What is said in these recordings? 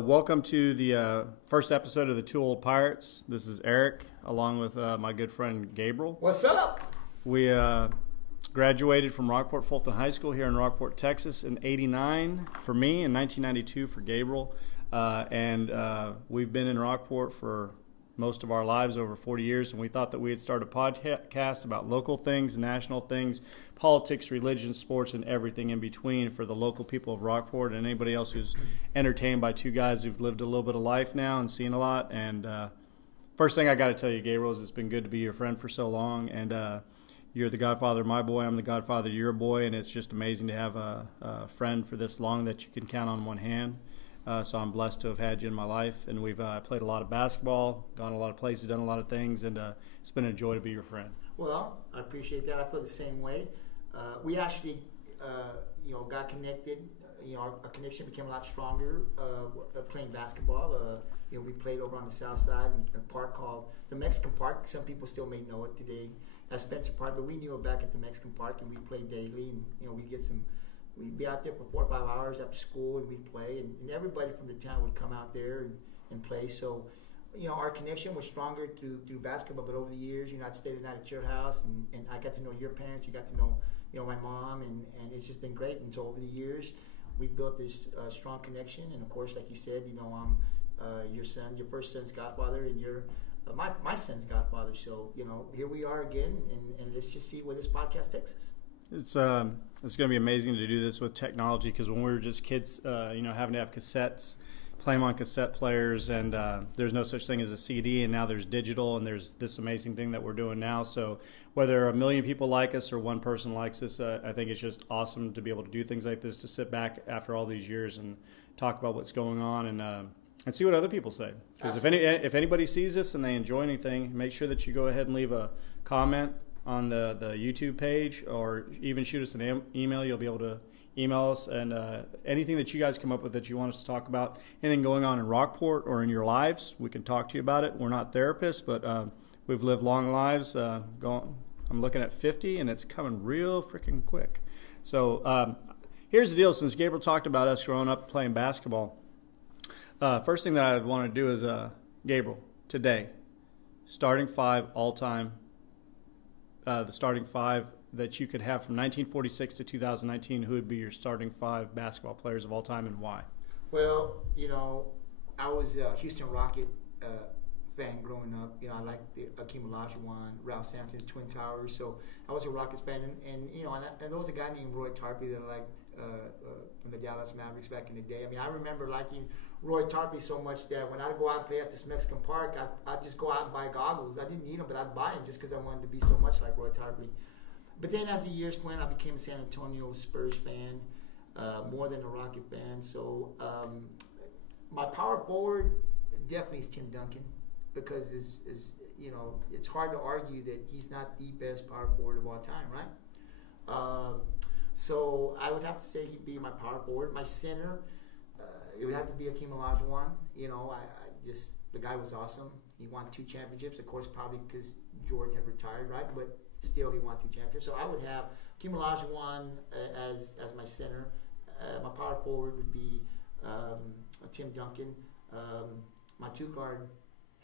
Welcome to the first episode of the Two Old Pirates. This is Eric, along with my good friend Gabriel. What's up? We graduated from Rockport Fulton High School here in Rockport, Texas in '89 for me, and 1992 for Gabriel. And we've been in Rockport for most of our lives, over 40 years, and we thought that we'd start a podcast about local things, national things, politics, religion, sports, and everything in between for the local people of Rockport and anybody else who's entertained by two guys who've lived a little bit of life now and seen a lot. And first thing I got to tell you, Gabriel, is it's been good to be your friend for so long, and you're the godfather of my boy, I'm the godfather of your boy, and it's just amazing to have a friend for this long that you can count on one hand. So I'm blessed to have had you in my life, and we've played a lot of basketball, gone a lot of places, done a lot of things, and it's been a joy to be your friend. Well, I appreciate that. I feel the same way. We actually, got connected. Our connection became a lot stronger playing basketball. We played over on the south side in a park called the Mexican Park. Some people still may know it today as Spencer Park, but we knew it back at the Mexican Park, and we played daily, and we'd be out there for 4 or 5 hours after school, and we'd play, and everybody from the town would come out there and play. So, our connection was stronger through basketball. But over the years, I'd stay the night at your house, and I got to know your parents. You got to know, my mom, and it's just been great. And so over the years, we built this strong connection. And of course, like you said, I'm your first son's godfather, and you're my son's godfather. So, here we are again, and let's just see where this podcast takes us. It's going to be amazing to do this with technology, because when we were just kids, having to have cassettes, play them on cassette players, and there's no such thing as a CD, and now there's digital, and there's this amazing thing that we're doing now. So whether a million people like us or one person likes us, I think it's just awesome to be able to do things like this, to sit back after all these years and talk about what's going on and see what other people say. Because if anybody sees this and they enjoy anything, make sure that you go ahead and leave a comment on the YouTube page, or even shoot us an email. You'll be able to email us, and anything that you guys come up with that you want us to talk about, anything going on in Rockport or in your lives, we can talk to you about it. We're not therapists, but we've lived long lives. I'm looking at 50, and it's coming real freaking quick. So here's the deal. Since Gabriel talked about us growing up playing basketball, first thing that I'd want to do is, Gabriel, today, starting five all-time, the starting five that you could have from 1946 to 2019, who would be your starting five basketball players of all time, and why? Well, I was a Houston Rocket fan growing up. I liked Akeem Olajuwon, Ralph Sampson's Twin Towers. So I was a Rockets fan, and there was a guy named Roy Tarpley that I liked from the Dallas Mavericks back in the day. I remember liking Roy Tarpley so much that when I'd go out and play at this Mexican Park, I'd just go out and buy goggles. I didn't need them, but I'd buy them just because I wanted to be so much like Roy Tarpley. But then as the years went, I became a San Antonio Spurs fan, more than a Rocket fan. So my power forward definitely is Tim Duncan, because it's hard to argue that he's not the best power forward of all time, right? So I would have to say he'd be my power forward. My center, it would have to be Akeem Olajuwon. The guy was awesome. He won 2 championships, of course, probably because Jordan had retired, right? But still, he won 2 championships. So I would have Akeem Olajuwon as my center. My power forward would be Tim Duncan. My 2 guard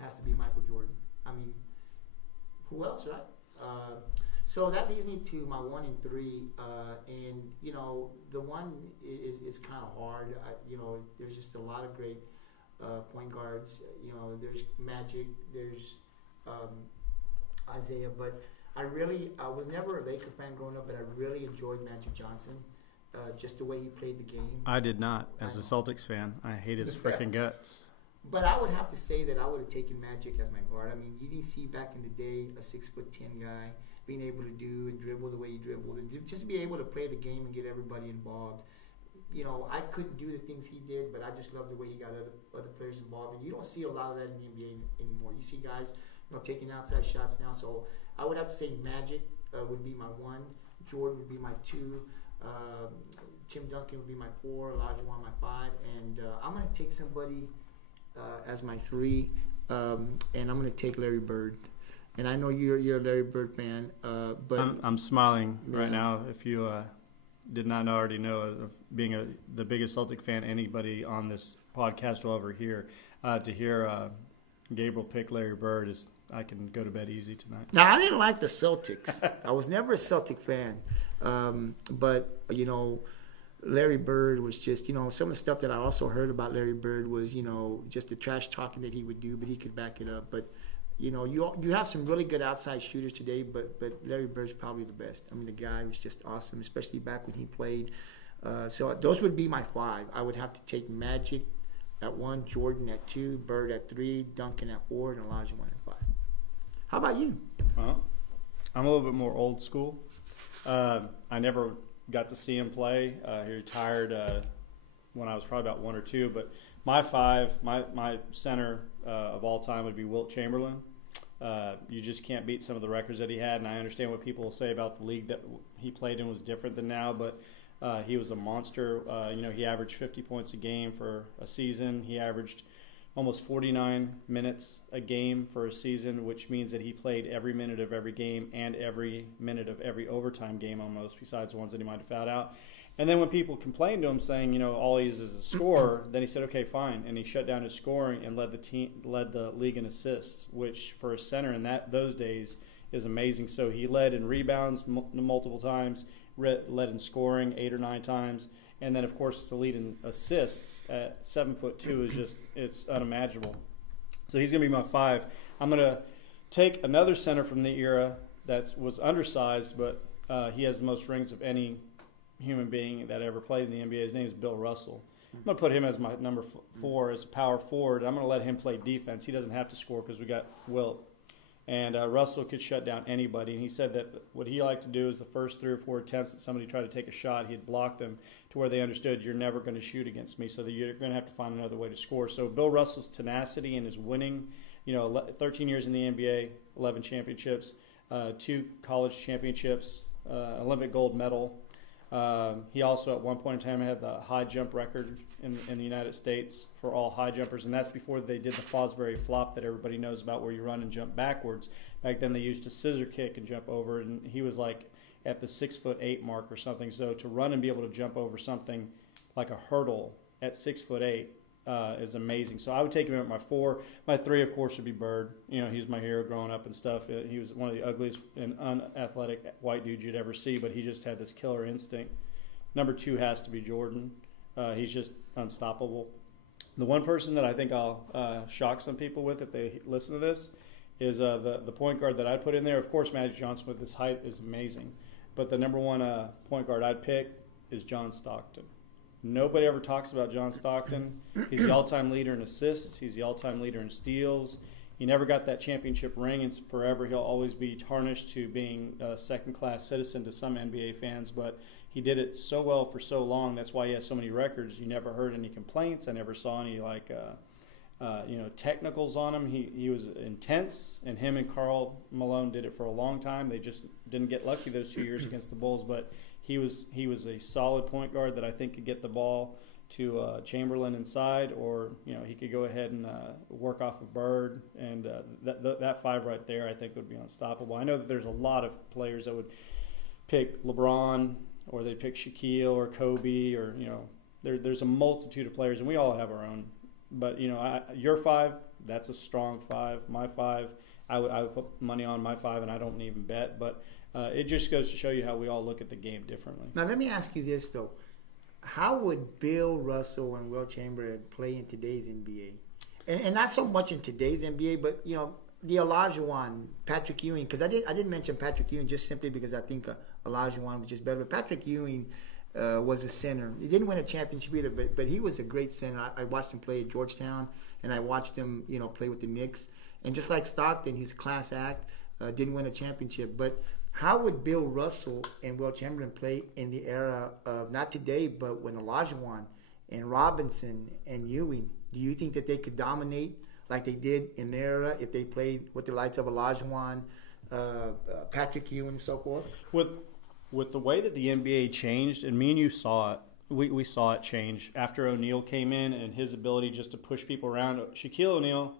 has to be Michael Jordan. Who else, right? So that leads me to my 1 and 3, and the one is kind of hard. There's just a lot of great point guards. There's Magic, there's Isaiah, but I was never a Laker fan growing up, but I really enjoyed Magic Johnson, just the way he played the game. I did not, as a Celtics fan. I hate his freaking guts. But I would have to say that I would have taken Magic as my guard. You didn't see back in the day a 6'10" guy being able to do and dribble the way he dribbled, and just to be able to play the game and get everybody involved. I couldn't do the things he did, but I just love the way he got other players involved. And you don't see a lot of that in the NBA anymore. You see guys, taking outside shots now. So I would have to say Magic would be my 1, Jordan would be my 2, Tim Duncan would be my 4, Olajuwon my 5, and I'm going to take somebody as my 3, and I'm going to take Larry Bird. And I know you're a Larry Bird fan, but I'm smiling right now. If you did not already know, being the biggest Celtic fan anybody on this podcast will ever hear, to hear Gabriel pick Larry Bird is I can go to bed easy tonight. Now, I didn't like the Celtics. I was never a Celtic fan. But, Larry Bird was just, some of the stuff that I also heard about Larry Bird was, just the trash talking that he would do, but he could back it up. But, you have some really good outside shooters today, but Larry Bird's probably the best. I mean, the guy was just awesome, especially back when he played. So those would be my 5. I would have to take Magic at 1, Jordan at 2, Bird at 3, Duncan at 4, and Olajuwon at 5. How about you? Well, I'm a little bit more old school. I never got to see him play. He retired when I was probably about 1 or 2. But my 5, my center of all time would be Wilt Chamberlain. You just can't beat some of the records that he had, and I understand what people will say about the league that he played in was different than now, but he was a monster. He averaged 50 points a game for a season. He averaged almost 49 minutes a game for a season, which means that he played every minute of every game and every minute of every overtime game almost, besides the ones that he might have fouled out. And then when people complained to him saying, all he is a scorer, then he said, okay, fine. And he shut down his scoring and led the league in assists, which for a center in those days is amazing. So he led in rebounds multiple times, led in scoring 8 or 9 times. And then, of course, the lead in assists at 7'2" is just, it's unimaginable. So he's going to be my 5. I'm going to take another center from the era that was undersized, but he has the most rings of any human being that ever played in the NBA. His name is Bill Russell. I'm going to put him as my number 4 as power forward. I'm going to let him play defense. He doesn't have to score because we got Wilt. And Russell could shut down anybody. And he said that what he liked to do is the first 3 or 4 attempts that somebody tried to take a shot, he'd block them to where they understood you're never going to shoot against me, so that you're going to have to find another way to score. So Bill Russell's tenacity and his winning, 13 years in the NBA, 11 championships, 2 college championships, Olympic gold medal. He also at one point in time had the high jump record in the United States for all high jumpers, and that's before they did the Fosbury flop that everybody knows about, where you run and jump backwards. Back then they used a scissor kick and jump over, and he was like at the 6'8" mark or something. So to run and be able to jump over something like a hurdle at 6'8" is amazing. So I would take him at my 4. My 3, of course, would be Bird. He's my hero growing up and stuff. He was one of the ugliest and unathletic white dudes you'd ever see, but he just had this killer instinct. Number 2 has to be Jordan. He's just unstoppable. The one person that I think I'll shock some people with if they listen to this is the point guard that I put in there. Of course, Magic Johnson with his height is amazing, but the number 1 point guard I'd pick is John Stockton. Nobody ever talks about John Stockton. He's the all-time leader in assists. He's the all-time leader in steals. He never got that championship ring, and forever he'll always be tarnished to being a second-class citizen to some NBA fans, but he did it so well for so long. That's why he has so many records. You never heard any complaints. I never saw any technicals on him. He was intense, and him and Karl Malone did it for a long time. They just didn't get lucky those 2 years against the Bulls, but he was a solid point guard that I think could get the ball to Chamberlain inside, or he could go ahead and work off of Bird, and that 5 right there I think would be unstoppable. I know that there's a lot of players that would pick LeBron, or they pick Shaquille or Kobe, or there's a multitude of players, and we all have our own. But your 5, that's a strong 5. My 5, I would put money on my 5, and I don't even bet, but it just goes to show you how we all look at the game differently. Now let me ask you this though: how would Bill Russell and Wilt Chamberlain play in today's NBA? And not so much in today's NBA, but the Olajuwon, Patrick Ewing, because I didn't mention Patrick Ewing just simply because I think Olajuwon was just better. But Patrick Ewing was a center. He didn't win a championship either, but he was a great center. I watched him play at Georgetown, and I watched him play with the Knicks. And just like Stockton, he's a class act. Didn't win a championship, but how would Bill Russell and Wilt Chamberlain play in the era of, not today, but when Olajuwon and Robinson and Ewing? Do you think that they could dominate like they did in their era if they played with the likes of Olajuwon, Patrick Ewing, and so forth? With the way that the NBA changed, and me and you saw it, we saw it change after O'Neal came in and his ability just to push people around. Shaquille O'Neal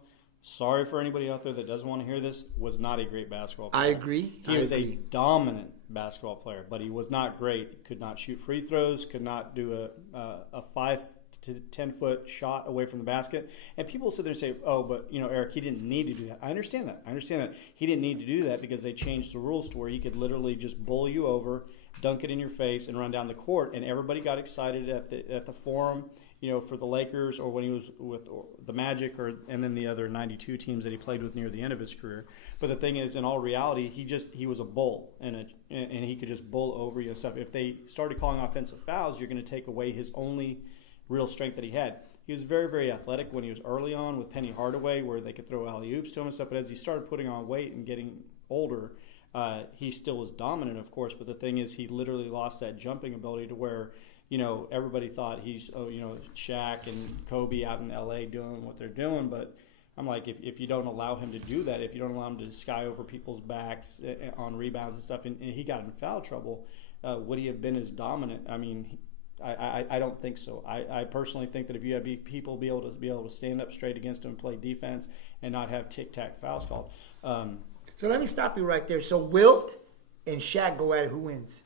sorry for anybody out there that doesn't want to hear this, was not a great basketball player. I agree. He was a dominant basketball player, but he was not great. Could not shoot free throws, could not do a 5 to 10 foot shot away from the basket. And people sit there and say, oh, but, Eric, he didn't need to do that. I understand that. He didn't need to do that because they changed the rules to where he could literally just bowl you over, dunk it in your face, and run down the court. And everybody got excited at the Forum, for the Lakers, or when he was with the Magic, and then the other 92 teams that he played with near the end of his career. But the thing is, in all reality, he was a bull, and he could just bull over you and stuff. If they started calling offensive fouls, you're going to take away his only real strength that he had. He was very, very athletic when he was early on with Penny Hardaway, where they could throw alley-oops to him and stuff. But as he started putting on weight and getting older, he still was dominant, of course. But the thing is, he literally lost that jumping ability to where, everybody thought he's, Shaq and Kobe out in L.A. doing what they're doing. But I'm like, if you don't allow him to do that, if you don't allow him to sky over people's backs on rebounds and stuff, and he got in foul trouble, would he have been as dominant? I mean, I don't think so. I personally think that if you had people be able to stand up straight against him and play defense and not have tic-tac fouls called. So let me stop you right there. So Wilt and Shaq go at it. Who wins?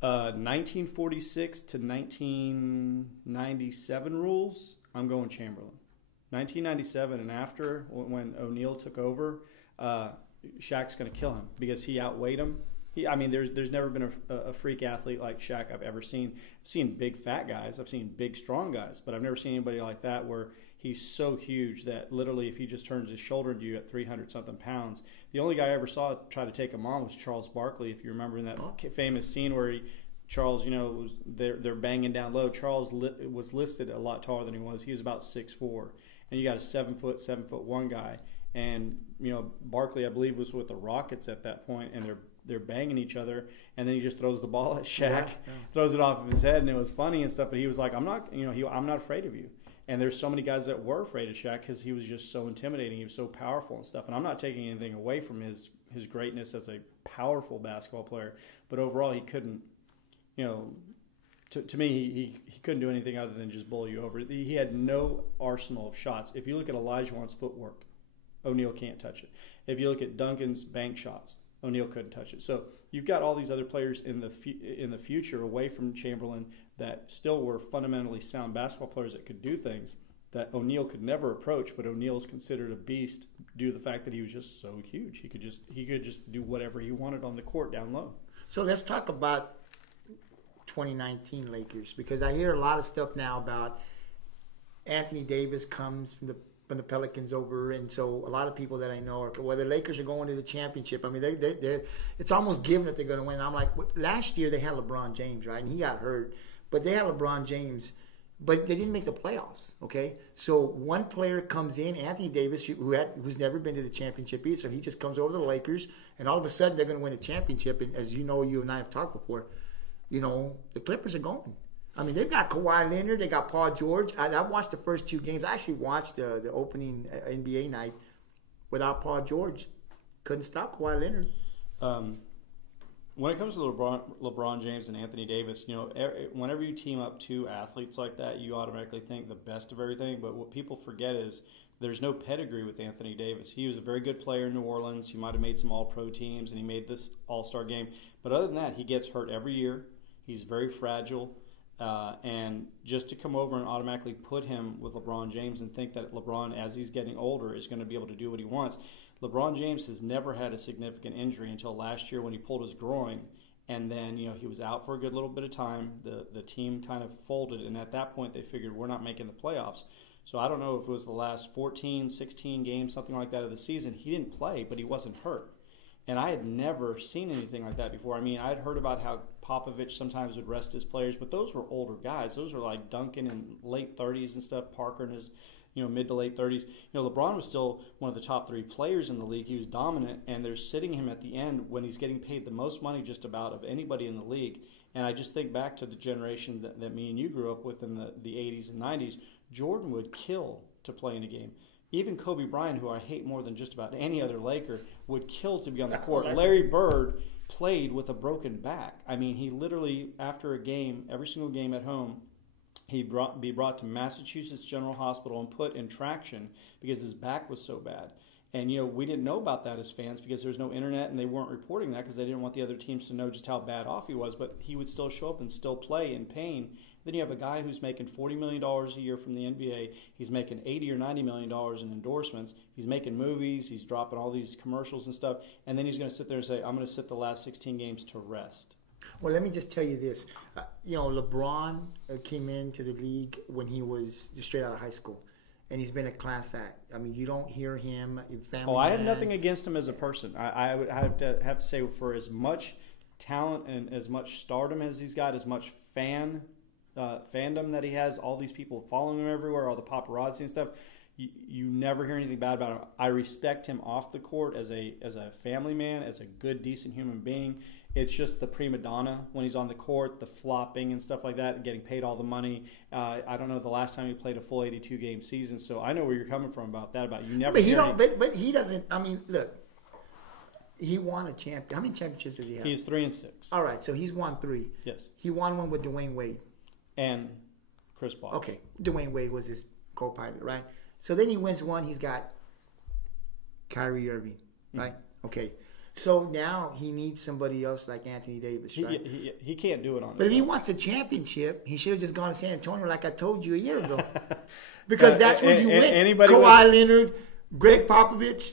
1946 to 1997 rules, I'm going Chamberlain. 1997 and after, when O'Neal took over, Shaq's going to kill him because he outweighed him. There's never been a freak athlete like Shaq I've ever seen. I've seen big fat guys. I've seen big strong guys. But I've never seen anybody like that where he's so huge that literally if he just turns his shoulder to you at 300-something pounds. The only guy I ever saw try to take him on was Charles Barkley, if you remember in that famous scene where Charles, they're banging down low. Charles was listed a lot taller than he was. He was about 6'4". And you got a 7'1" guy. And, Barkley, I believe, was with the Rockets at that point, and they're banging each other, and then he just throws the ball at Shaq, throws it off of his head, and it was funny and stuff. But he was like, I'm not afraid of you. And there's so many guys that were afraid of Shaq because he was just so intimidating. He was so powerful and stuff. And I'm not taking anything away from his greatness as a powerful basketball player, but overall he couldn't, to me he couldn't do anything other than just bowl you over. He had no arsenal of shots. If you look at Olajuwon's footwork, O'Neal can't touch it. If you look at Duncan's bank shots, O'Neal couldn't touch it. So you've got all these other players in the future away from Chamberlain that still were fundamentally sound basketball players that could do things that O'Neal could never approach. But O'Neal's considered a beast due to the fact that he was just so huge. He could just do whatever he wanted on the court down low. So let's talk about 2019 Lakers, because I hear a lot of stuff now about Anthony Davis comes from the Pelicans over, and so a lot of people that I know are, well, the Lakers are going to the championship. I mean, they're it's almost given that they're going to win. I'm like, last year they had LeBron James, right, and he got hurt, but they had LeBron James, but they didn't make the playoffs. Okay, so one player comes in, Anthony Davis, who's never been to the championship either, so he just comes over to the Lakers, and all of a sudden they're going to win a championship. And as you know, you and I have talked before, the Clippers are going. I mean, they've got Kawhi Leonard. They got Paul George. I watched the first two games. I actually watched the opening NBA night without Paul George. Couldn't stop Kawhi Leonard. When it comes to LeBron James and Anthony Davis, whenever you team up two athletes like that, you automatically think the best of everything. But what people forget is there's no pedigree with Anthony Davis. He was a very good player in New Orleans. He might have made some All-Pro teams, and he made this All-Star game. But other than that, he gets hurt every year. He's very fragile. And just to come over and automatically put him with LeBron James and think that LeBron, as he's getting older, is going to be able to do what he wants. LeBron James has never had a significant injury until last year when he pulled his groin. And then, he was out for a good little bit of time. The team kind of folded. And at that point, they figured we're not making the playoffs. So I don't know if it was the last 14, 16 games, something like that of the season. He didn't play, but he wasn't hurt. And I had never seen anything like that before. I mean, I'd heard about how Popovich sometimes would rest his players, but those were older guys. Those were like Duncan in late 30s and stuff, Parker in his mid to late 30s. LeBron was still one of the top 3 players in the league. He was dominant, and they're sitting him at the end when he's getting paid the most money just about of anybody in the league. And I just think back to the generation that me and you grew up with in the 80s and 90s. Jordan would kill to play in a game. Even Kobe Bryant, who I hate more than just about any other Laker, would kill to be on the court. Larry Bird played with a broken back. I mean, he literally, after a game, every single game at home, He'd be brought to Massachusetts General Hospital and put in traction because his back was so bad. And, we didn't know about that as fans because there's no internet, and they weren't reporting that because they didn't want the other teams to know just how bad off he was. But he would still show up and still play in pain. Then you have a guy who's making $40 million a year from the NBA. He's making $80 or $90 million in endorsements. He's making movies. He's dropping all these commercials and stuff. And then he's going to sit there and say, I'm going to sit the last 16 games to rest. Well, let me just tell you this. LeBron came into the league when he was just straight out of high school. And he's been a class act. I mean, you don't hear him. I have nothing against him as a person. I would have to say for as much talent and as much stardom as he's got, as much fandom that he has, all these people following him everywhere, all the paparazzi and stuff, you never hear anything bad about him. I respect him off the court as a family man, as a good, decent human being. It's just the prima donna when he's on the court, the flopping and stuff like that, and getting paid all the money. I don't know the last time he played a full 82-game season, so I know where you're coming from about that. About you never. But he doesn't. I mean, look, he won a champion. How many championships does he have? He's 3-6. All right, so he's won 3. Yes. He won one with Dwayne Wade and Chris Paul. Okay, Dwayne Wade was his co-pilot, right? So then he wins one. He's got Kyrie Irving, right? Mm-hmm. Okay. So now he needs somebody else like Anthony Davis, right? He can't do it on his own. But if he wants a championship, he should have just gone to San Antonio like I told you a year ago. Because that's where you win. Kawhi Leonard, Greg Popovich.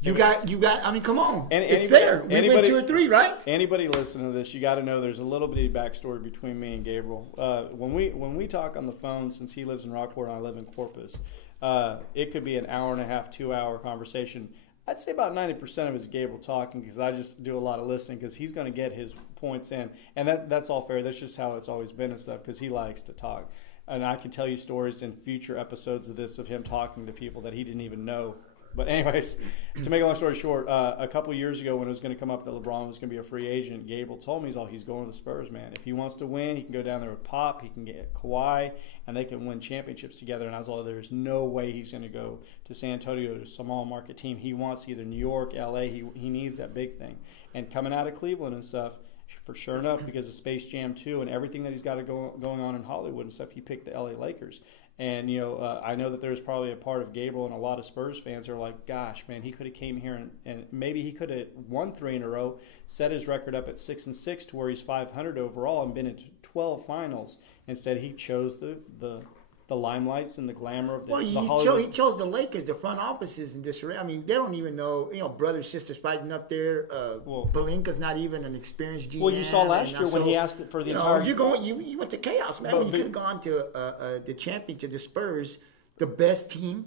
You got. I mean, come on. It's there. We win 2 or 3, right? Anybody listening to this, you got to know there's a little bitty backstory between me and Gabriel. When we talk on the phone, since he lives in Rockport and I live in Corpus, it could be an hour and a half, 2-hour conversation. I'd say about 90% of it is Gabriel talking because I just do a lot of listening because he's going to get his points in. And that's all fair. That's just how it's always been and stuff because he likes to talk. And I can tell you stories in future episodes of this of him talking to people that he didn't even know. But anyways, to make a long story short, a couple of years ago when it was going to come up that LeBron was going to be a free agent, Gabriel told me he's going to the Spurs, man. If he wants to win, he can go down there with Pop, he can get Kawhi, and they can win championships together. And I was like, there's no way he's going to go to San Antonio, to a small market team. He wants either New York, L.A. He needs that big thing. And coming out of Cleveland and stuff, for sure enough, because of Space Jam 2 and everything that he's got going on in Hollywood and stuff, he picked the L.A. Lakers. And, I know that there's probably a part of Gabriel and a lot of Spurs fans are like, gosh, man, he could have came here and maybe he could have won 3 in a row, set his record up at 6-6 to where he's 500 overall and been into 12 finals. Instead, he chose the limelights and the glamour of the Hollywood. He chose the Lakers, the front offices in disarray. I mean, they don't even know, brothers, sisters fighting up there. Pelinka's not even an experienced GM. Well, you saw last year when he asked for the entire. You went to chaos, man. You could have gone to the championship, the Spurs, the best team.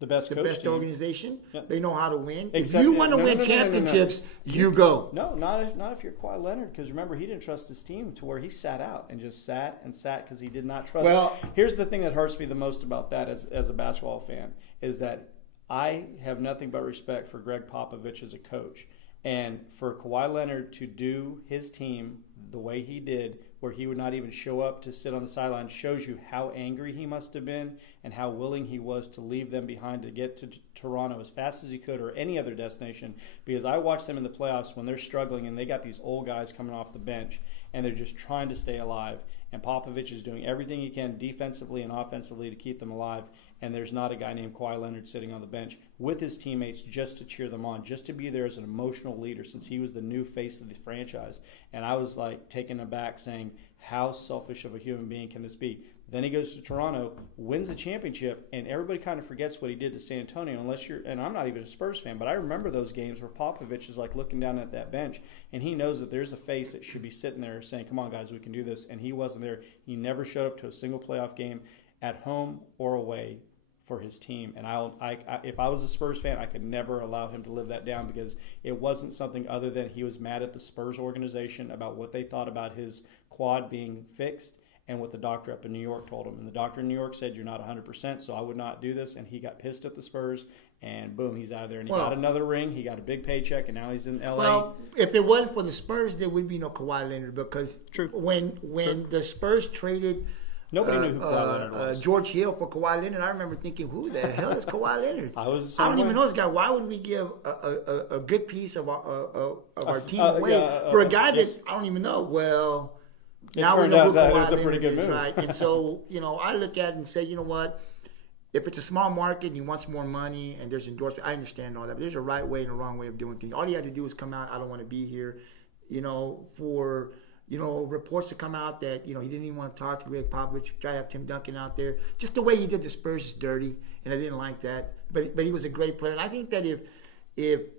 The best organization. Yep. They know how to win. If you want to win championships, you go. No, not if you're Kawhi Leonard. Because remember, he didn't trust his team to where he sat out and just sat because he did not trust. Well, here's the thing that hurts me the most about that as a basketball fan is that I have nothing but respect for Greg Popovich as a coach. And for Kawhi Leonard to do his team the way he did, where he would not even show up to sit on the sideline, shows you how angry he must have been and how willing he was to leave them behind to get to Toronto as fast as he could or any other destination. Because I watched them in the playoffs when they're struggling and they got these old guys coming off the bench and they're just trying to stay alive. And Popovich is doing everything he can defensively and offensively to keep them alive. And there's not a guy named Kawhi Leonard sitting on the bench with his teammates just to cheer them on, just to be there as an emotional leader since he was the new face of the franchise. And I was like taken aback saying, how selfish of a human being can this be? Then he goes to Toronto, wins a championship, and everybody kind of forgets what he did to San Antonio unless you're – and I'm not even a Spurs fan, but I remember those games where Popovich is like looking down at that bench, and he knows that there's a face that should be sitting there saying, come on, guys, we can do this. And he wasn't there. He never showed up to a single playoff game at home or away for his team. And if I was a Spurs fan, I could never allow him to live that down because it wasn't something other than he was mad at the Spurs organization about what they thought about his quad being fixed and what the doctor up in New York told him. And the doctor in New York said, you're not 100%, so I would not do this. And he got pissed at the Spurs, and boom, he's out of there. And he got another ring. He got a big paycheck, and now he's in L.A. Well, if it wasn't for the Spurs, there would be no Kawhi Leonard because when the Spurs traded – nobody knew who Kawhi Leonard was. George Hill for Kawhi Leonard. I remember thinking, who the hell is Kawhi Leonard? I don't even know this guy. Why would we give a good piece of our team away for a guy that I don't even know? Well, Now we turned know out who that Kawhi is a pretty Leonard good is, move. right? And so, I look at it and say, you know what? If it's a small market and he wants more money and there's endorsement, I understand all that. But there's a right way and a wrong way of doing things. All he had to do was come out, I don't want to be here, for reports to come out that, he didn't even want to talk to Greg Popovich, try to have Tim Duncan out there. Just the way he did the Spurs is dirty, and I didn't like that. But he was a great player. And I think that if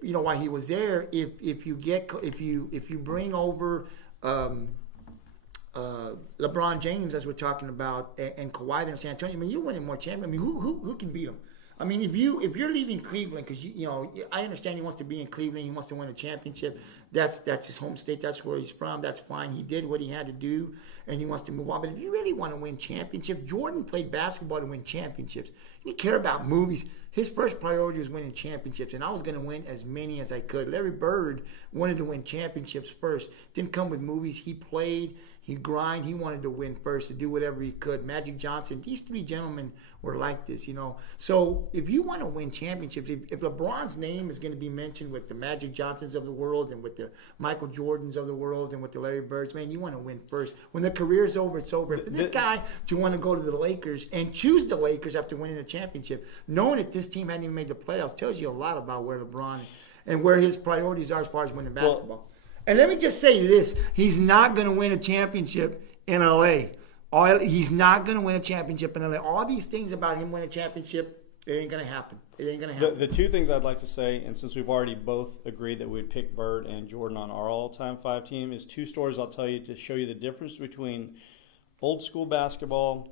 while he was there, if you bring over LeBron James, as we're talking about, and Kawhi there in San Antonio, I mean, you're winning more champions. I mean, who can beat him? I mean, if you're leaving Cleveland, because I understand he wants to be in Cleveland, he wants to win a championship. That's his home state. That's where he's from. That's fine. He did what he had to do, and he wants to move on. But if you really want to win championships, Jordan played basketball to win championships. He didn't care about movies. His first priority was winning championships, and I was going to win as many as I could. Larry Bird wanted to win championships first. Didn't come with movies. He played. He grind. He wanted to win first, to do whatever he could. Magic Johnson. These three gentlemen were like this, So if you want to win championships, if LeBron's name is going to be mentioned with the Magic Johnsons of the world and with the Michael Jordans of the world and with the Larry Birds, man, you want to win first. When the career's over, it's over. For this guy to want to go to the Lakers and choose the Lakers after winning a championship, knowing that this team hadn't even made the playoffs, tells you a lot about where LeBron and where his priorities are as far as winning basketball. And let me just say this. He's not going to win a championship in L.A. He's not going to win a championship in L.A. All these things about him winning a championship, it ain't going to happen. It ain't going to happen. The two things I'd like to say, and since we've already both agreed that we'd pick Bird and Jordan on our all-time 5 team, is 2 stories I'll tell you to show you the difference between old school basketball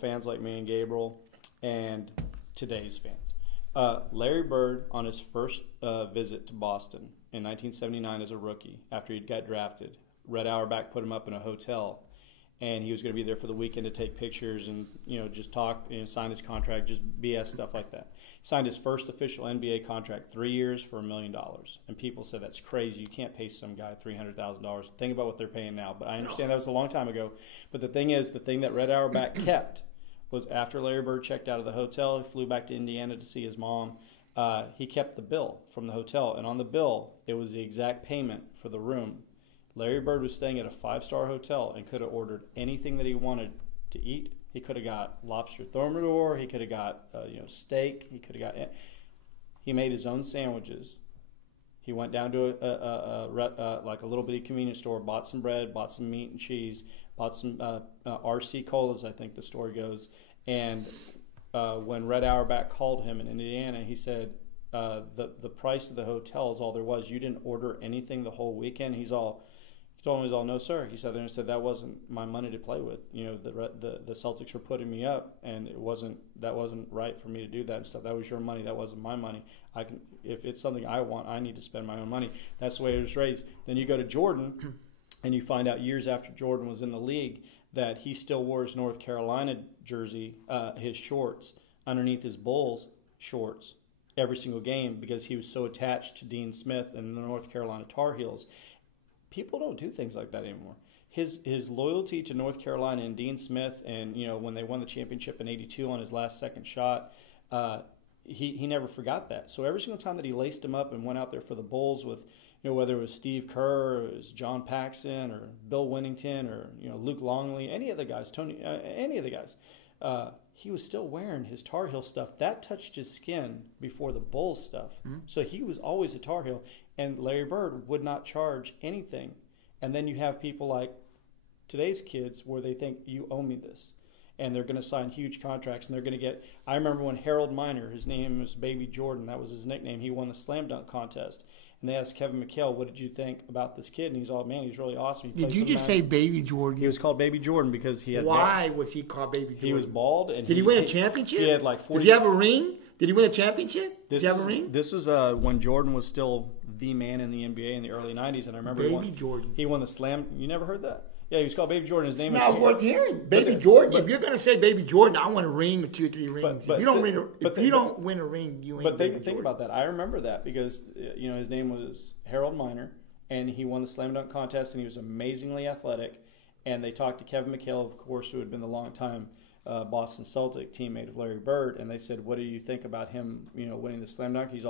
fans like me and Gabriel, and today's fans. Larry Bird, on his first visit to Boston in 1979 as a rookie, after he got drafted, Red Auerbach put him up in a hotel, and he was going to be there for the weekend to take pictures and just talk and sign his contract, just BS stuff like that. He signed his first official NBA contract, 3 years for $1 million, and people said that's crazy. You can't pay some guy $300,000. Think about what they're paying now. But I understand that was a long time ago. But the thing is, the thing that Red Auerbach kept was after Larry Bird checked out of the hotel, he flew back to Indiana to see his mom. He kept the bill from the hotel, and on the bill, it was the exact payment for the room. Larry Bird was staying at a 5-star hotel and could have ordered anything that he wanted to eat. He could have got lobster thermidor. He could have got steak. He could have got. He made his own sandwiches. He went down to like a little bitty convenience store, bought some bread, bought some meat and cheese, bought some RC colas, I think the story goes. And when Red Auerbach called him in Indiana, he said, the price of the hotel is all there was. You didn't order anything the whole weekend. He told him, no, sir. He sat there and said, that wasn't my money to play with. The Celtics were putting me up, and that wasn't right for me to do that and stuff. That was your money. That wasn't my money. If it's something I want, I need to spend my own money. That's the way it was raised. Then you go to Jordan, and you find out years after Jordan was in the league that he still wore his North Carolina jersey, his shorts, underneath his Bulls shorts every single game because he was so attached to Dean Smith and the North Carolina Tar Heels. People don't do things like that anymore. His loyalty to North Carolina and Dean Smith, and when they won the championship in '82 on his last second shot, he never forgot that. So every single time that he laced him up and went out there for the Bulls with, whether it was Steve Kerr, or it was John Paxson, or Bill Winnington, or Luke Longley, any of the guys, any of the guys, he was still wearing his Tar Heel stuff. That touched his skin before the Bulls stuff. Mm-hmm. So he was always a Tar Heel. And Larry Bird would not charge anything. And then you have people like today's kids where they think, you owe me this. And they're going to sign huge contracts. And they're going to get – I remember when Harold Miner, his name was Baby Jordan. That was his nickname. He won the slam dunk contest. And they asked Kevin McHale, what did you think about this kid? And he's all, man, he's really awesome. Did you just say Baby Jordan? He was called Baby Jordan because he had – Why was he called Baby Jordan? He was bald. And did he win a championship? He had like 40 – Does he have a ring? Did he win a championship? Does he have a ring? This was when Jordan was still the man in the NBA in the early 90s. And I remember Jordan. He won the slam – you never heard that? Yeah, he was called Baby Jordan. His name is worth hearing. Baby Jordan. If you're going to say Baby Jordan, I want a ring or 2 or 3 rings. If you don't win a ring, you ain't Baby Jordan. But think about that. I remember that because his name was Harold Miner, and he won the slam dunk contest, and he was amazingly athletic. And they talked to Kevin McHale, of course, who had been the longtime Boston Celtic teammate of Larry Bird, and they said, "What do you think about him? Winning the slam dunk? He's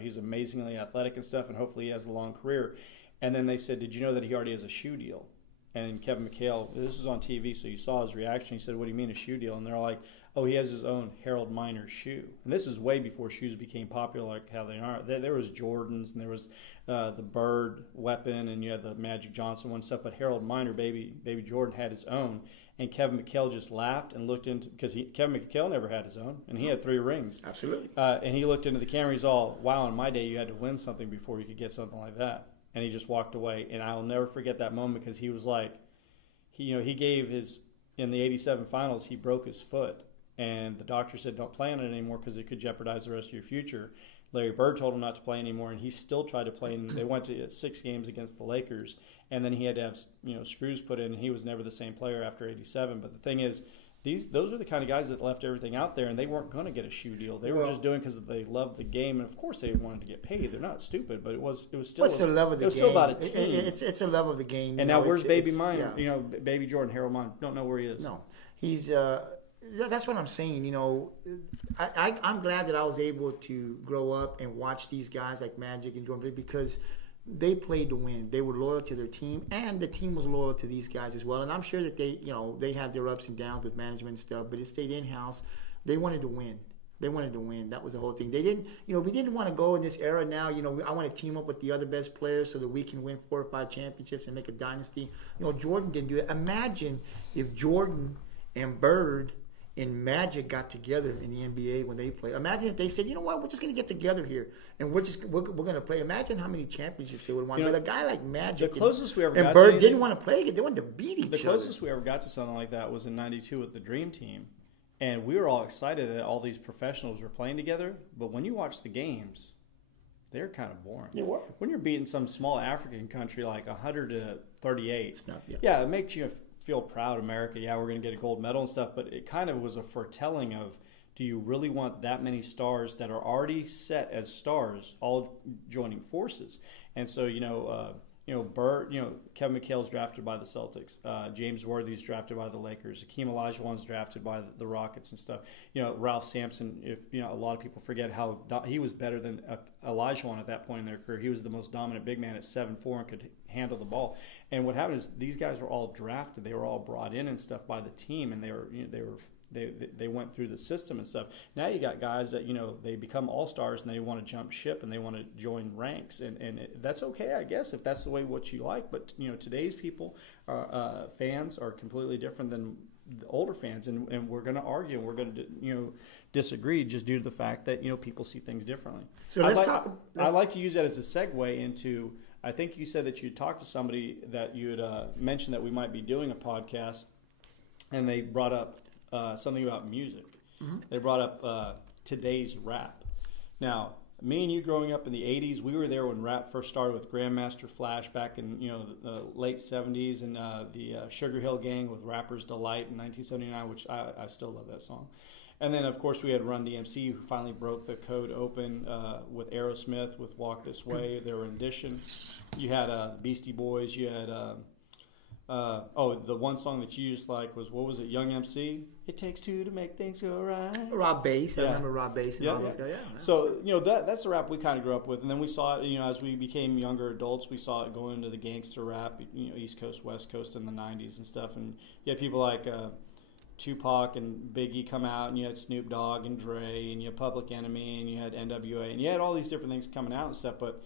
he's amazingly athletic and stuff, and hopefully he has a long career." And then they said, "Did you know that he already has a shoe deal?" And Kevin McHale, this was on TV, so you saw his reaction. He said, "What do you mean a shoe deal?" And they're like, "Oh, he has his own Harold Miner shoe." And this is way before shoes became popular like how they are. There was Jordans, and there was the Bird weapon, and you had the Magic Johnson one stuff. But Harold Miner, baby Jordan, had his own. And Kevin McHale just laughed and looked into, because Kevin McHale never had his own, and he had 3 rings. Absolutely. And he looked into the camera. He's all, "Wow, in my day, you had to win something before you could get something like that." And he just walked away. And I'll never forget that moment, because he was like, he gave his, in the '87 finals, he broke his foot, and the doctor said, "Don't play on it anymore because it could jeopardize the rest of your future." Larry Bird told him not to play anymore, and he still tried to play. And they went to 6 games against the Lakers, and then he had to have screws put in. And he was never the same player after '87. But the thing is, those are the kind of guys that left everything out there, and they weren't going to get a shoe deal. They were just doing because they loved the game, and of course they wanted to get paid. They're not stupid, but it was still. What's the love of the game? It was still about a team. It's a love of the game. And now where's Baby Mine? Yeah. Baby Jordan, Harold Mine. Don't know where he is. No, he's. That's what I'm saying. I'm glad that I was able to grow up and watch these guys like Magic and Jordan, because they played to win. They were loyal to their team, and the team was loyal to these guys as well. And I'm sure that they had their ups and downs with management and stuff, but it stayed in-house. They wanted to win. They wanted to win. That was the whole thing. They didn't, we didn't want to go in this era now. I want to team up with the other best players so that we can win 4 or 5 championships and make a dynasty. Jordan didn't do that. Imagine if Jordan and Bird and Magic got together in the NBA when they played. Imagine if they said, "You know what? We're just going to get together here, and we're going to play." Imagine how many championships they would want. But a guy like Magic, the closest we ever got and Bird to didn't want to play. They wanted to beat each other. The closest we ever got to something like that was in '92 with the Dream Team, and we were all excited that all these professionals were playing together. But when you watch the games, they're kind of boring. They were. When you're beating some small African country like 100-38, yeah, it makes you feel proud, America. Yeah, we're going to get a gold medal and stuff, but it kind of was a foretelling of, do you really want that many stars that are already set as stars all joining forces? And so, Bird, Kevin McHale's drafted by the Celtics. James Worthy's drafted by the Lakers. Hakeem Olajuwon's drafted by the Rockets and stuff. Ralph Sampson, a lot of people forget how he was better than Olajuwon at that point in their career. He was the most dominant big man at 7'4" and could handle the ball. And what happened is these guys were all drafted. They were all brought in and stuff by the team, and they went through the system and stuff. Now you got guys that they become all-stars and they want to jump ship and they want to join ranks, and that's okay, I guess, if that's the way what you like. But today's people fans are completely different than the older fans, and we're going to argue and we're going to disagree just due to the fact that people see things differently. So I'd like to use that as a segue into. I think you said that you talked to somebody that you had mentioned that we might be doing a podcast, and they brought up something about music. Mm-hmm. They brought up today's rap. Now, me and you growing up in the 80s, we were there when rap first started with Grandmaster Flash back in the late 70s, and the Sugar Hill Gang with Rapper's Delight in 1979, which I still love that song. And then, of course, we had Run DMC, who finally broke the code open with Aerosmith with Walk This Way, their rendition. You had Beastie Boys. You had, the one song that you used was, what was it, Young MC? It takes 2 to make things go right. Rob Bass. I remember Rob Bass and all those guys. Yeah. So, that's the rap we kind of grew up with. And then we saw it, as we became younger adults, we saw it go into the gangster rap, East Coast, West Coast in the 90s and stuff. And you had people like Tupac and Biggie come out, and you had Snoop Dogg and Dre, and you had Public Enemy, and you had NWA, and you had all these different things coming out and stuff. But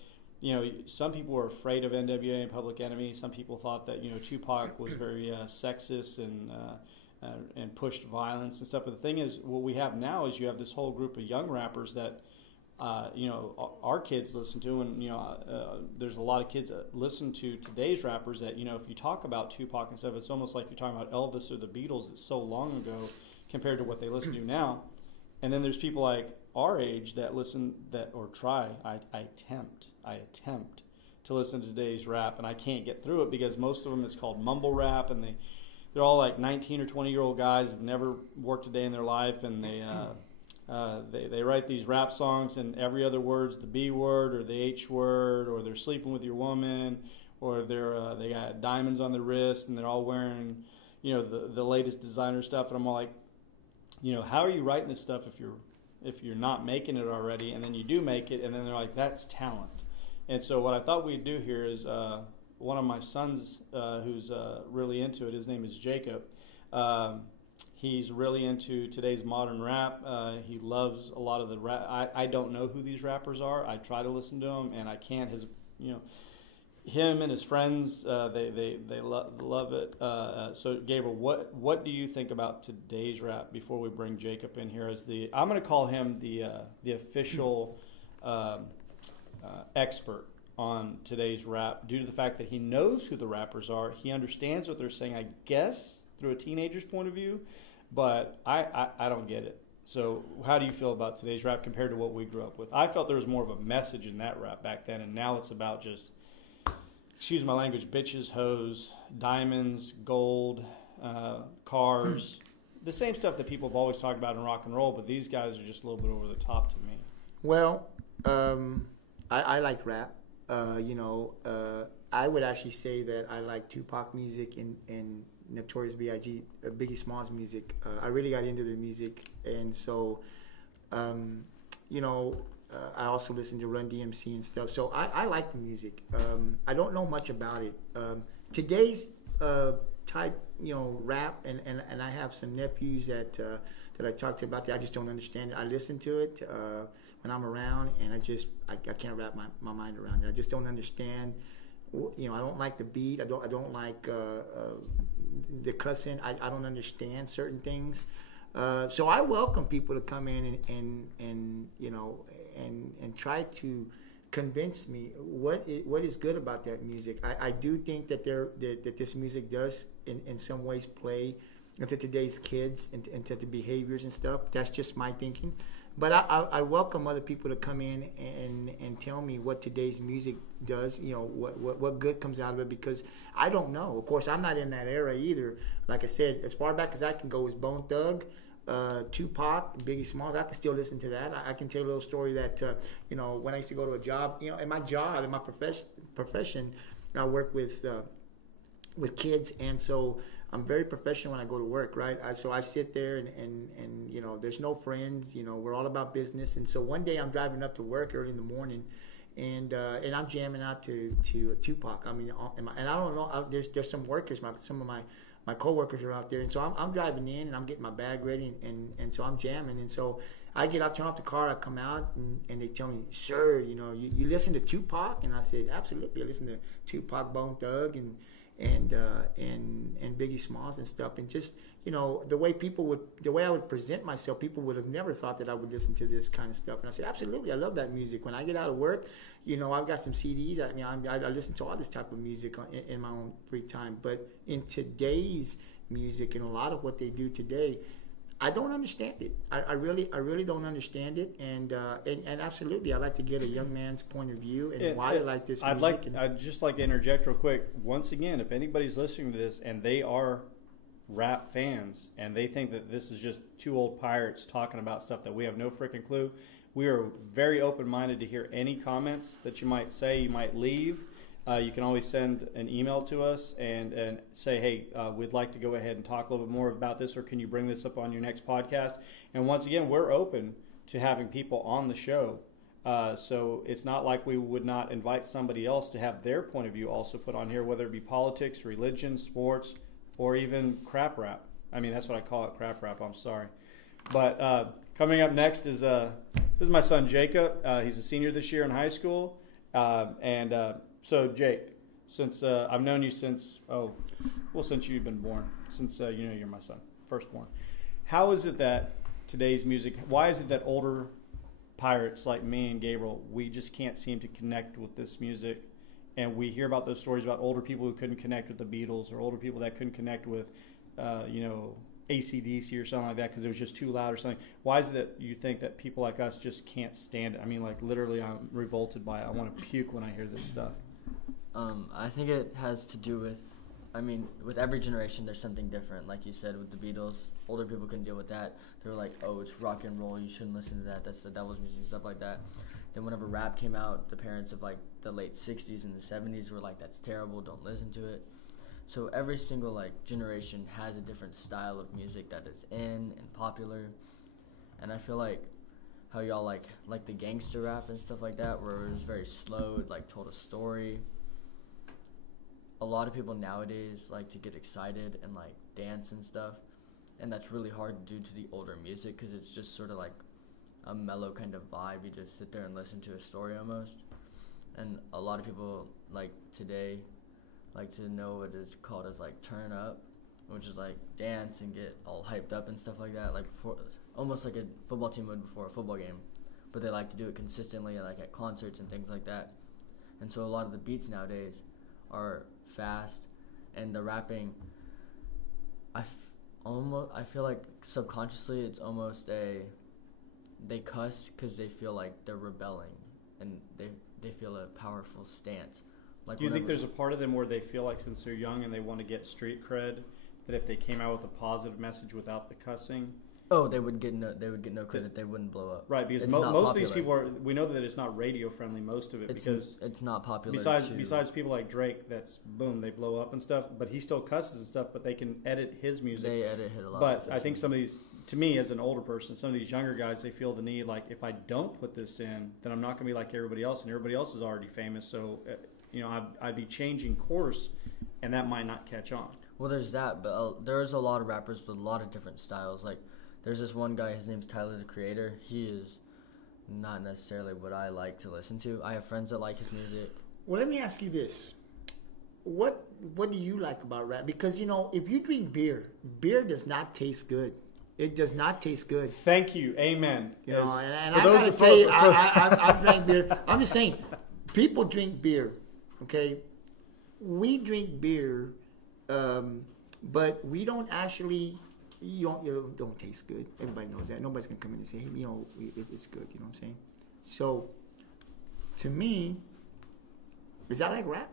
some people were afraid of NWA and Public Enemy. Some people thought that Tupac was very sexist and pushed violence and stuff. But the thing is, what we have now is you have this whole group of young rappers that our kids listen to, and there's a lot of kids that listen to today's rappers that if you talk about Tupac and stuff, it's almost like you're talking about Elvis or the Beatles. It's so long ago compared to what they listen to now. And then there's people like our age that listen I attempt to listen to today's rap, and I can't get through it because most of them is called mumble rap, and they're all like 19 or 20-year-old guys who've never worked a day in their life, and they write these rap songs, and every other word's the B word or the H word, or they're sleeping with your woman, or they got diamonds on their wrist, and they're all wearing the latest designer stuff, and I'm all like, how are you writing this stuff if you're not making it already, and then you do make it, and then they're like, that's talent. And so what I thought we'd do here is one of my sons who's really into it. His name is Jacob. He's really into today's modern rap. He loves a lot of the rap. I don't know who these rappers are. I try to listen to them, and I can't. Him and his friends, they love it. So, Gabriel, what do you think about today's rap? Before we bring Jacob in here as I'm going to call him the official expert on today's rap, due to the fact that he knows who the rappers are. He understands what they're saying, I guess, through a teenager's point of view. But I don't get it. So how do you feel about today's rap compared to what we grew up with? I felt there was more of a message in that rap back then, and now it's about just, excuse my language, bitches, hoes, diamonds, gold, cars, the same stuff that people have always talked about in rock and roll, but these guys are just a little bit over the top to me. Well, I like rap. I would actually say that I like Tupac music and Notorious B.I.G., Biggie Smalls music. I really got into their music, and so, I also listen to Run DMC and stuff. So I like the music. I don't know much about it. Today's type, rap, and I have some nephews that I talked to about that. I just don't understand it. I listen to it when I'm around, and I can't wrap my mind around it. I just don't understand. I don't like the beat. I don't like the cussing. I don't understand certain things. So I welcome people to come in and try to convince me what is good about that music. I do think that that this music does in some ways play into today's kids, into the behaviors and stuff. That's just my thinking. But I welcome other people to come in and tell me what today's music does, what good comes out of it, because I don't know. Of course, I'm not in that era either. Like I said, as far back as I can go is Bone Thug, Tupac, Biggie Smalls. I can still listen to that. I can tell a little story that, when I used to go to a job, in my job, in my profession, I work with kids, and so I'm very professional when I go to work, right? So I sit there and there's no friends, we're all about business. And so one day I'm driving up to work early in the morning, and I'm jamming out to Tupac. I mean, and I don't know, there's some workers, some of my coworkers are out there, and so I'm driving in and I'm getting my bag ready, and so I'm jamming, and so I get out, turn off the car, I come out, and they tell me, "Sir, you listen to Tupac?" And I said, "Absolutely, I listen to Tupac, Bone Thug, and Biggie Smalls and stuff." And just the way I would present myself, people would have never thought that I would listen to this kind of stuff. And I said, absolutely, I love that music. When I get out of work, I've got some CDs. I listen to all this type of music in my own free time. But in today's music and a lot of what they do today, I don't understand it. I really don't understand it, and absolutely, I'd like to get a young man's point of view and why they like this music. I'd just like to interject real quick. Once again, if anybody's listening to this and they are rap fans and they think that this is just two old pirates talking about stuff that we have no freaking clue, we are very open-minded to hear any comments that you might say, you might leave. You can always send an email to us and say, hey, we'd like to go ahead and talk a little bit more about this, or can you bring this up on your next podcast? And once again, we're open to having people on the show. So it's not like we would not invite somebody else to have their point of view also put on here, whether it be politics, religion, sports, or even crap rap. I mean, that's what I call it, crap rap. I'm sorry. But coming up next is this is my son, Jacob. He's a senior this year in high school. So, Jake, since I've known you since you've been born, since you're my son, firstborn. How is it that today's music, why is it that older pirates like me and Gabriel, we just can't seem to connect with this music? And we hear about those stories about older people who couldn't connect with the Beatles, or older people that couldn't connect with, AC/DC or something like that because it was just too loud or something. Why is it that you think that people like us just can't stand it? I mean, like, literally, I'm revolted by it. I want to puke when I hear this stuff. I think it has to do with every generation there's something different. Like you said, with the Beatles, older people couldn't deal with that. They were like, oh, it's rock and roll, you shouldn't listen to that, that's the devil's music, stuff like that. Then whenever rap came out, the parents of like the late 60s and the 70s were like, that's terrible, don't listen to it. So every single like generation has a different style of music that is in and popular. And I feel like how y'all like the gangster rap and stuff like that, where it was very slow, it like told a story. a lot of people nowadays like to get excited and like dance and stuff, and that's really hard to do to the older music because it's just sort of like a mellow kind of vibe. You just sit there and listen to a story almost. And a lot of people like today like to know what is called as like turn up, which is like dance and get all hyped up and stuff like that, like before, almost like a football team would before a football game. But they like to do it consistently, like at concerts and things like that. And so a lot of the beats nowadays are fast, and the rapping, I feel like subconsciously it's almost they cuss because they feel like they're rebelling, and they feel a powerful stance. Like, do you think there's a part of them where they feel like since they're young and they want to get street cred, that if they came out with a positive message without the cussing, they would get no credit. They wouldn't blow up. Right, because most of these people we know that it's not radio friendly. Most of it because it's not popular. Besides people like Drake, that's boom, they blow up and stuff. But he still cusses and stuff. But they can edit his music. They edit it a lot. But I think some of these, to me as an older person, some of these younger guys, they feel the need like if I don't put this in, then I'm not going to be like everybody else, and everybody else is already famous. So I'd be changing course, and that might not catch on. Well, there's that, but there's a lot of rappers with a lot of different styles. Like, there's this one guy, his name's Tyler, the Creator. He is not necessarily what I like to listen to. I have friends that like his music. Well, let me ask you this. What do you like about rap? Because, if you drink beer does not taste good. It does not taste good. Thank you. Amen. And I got to tell you, I've drank beer. I'm just saying, people drink beer, okay? We drink beer, but we don't actually... You don't taste good. Everybody knows that. Nobody's gonna come in and say, hey, it's good. You know what I'm saying? So, to me, is that like rap?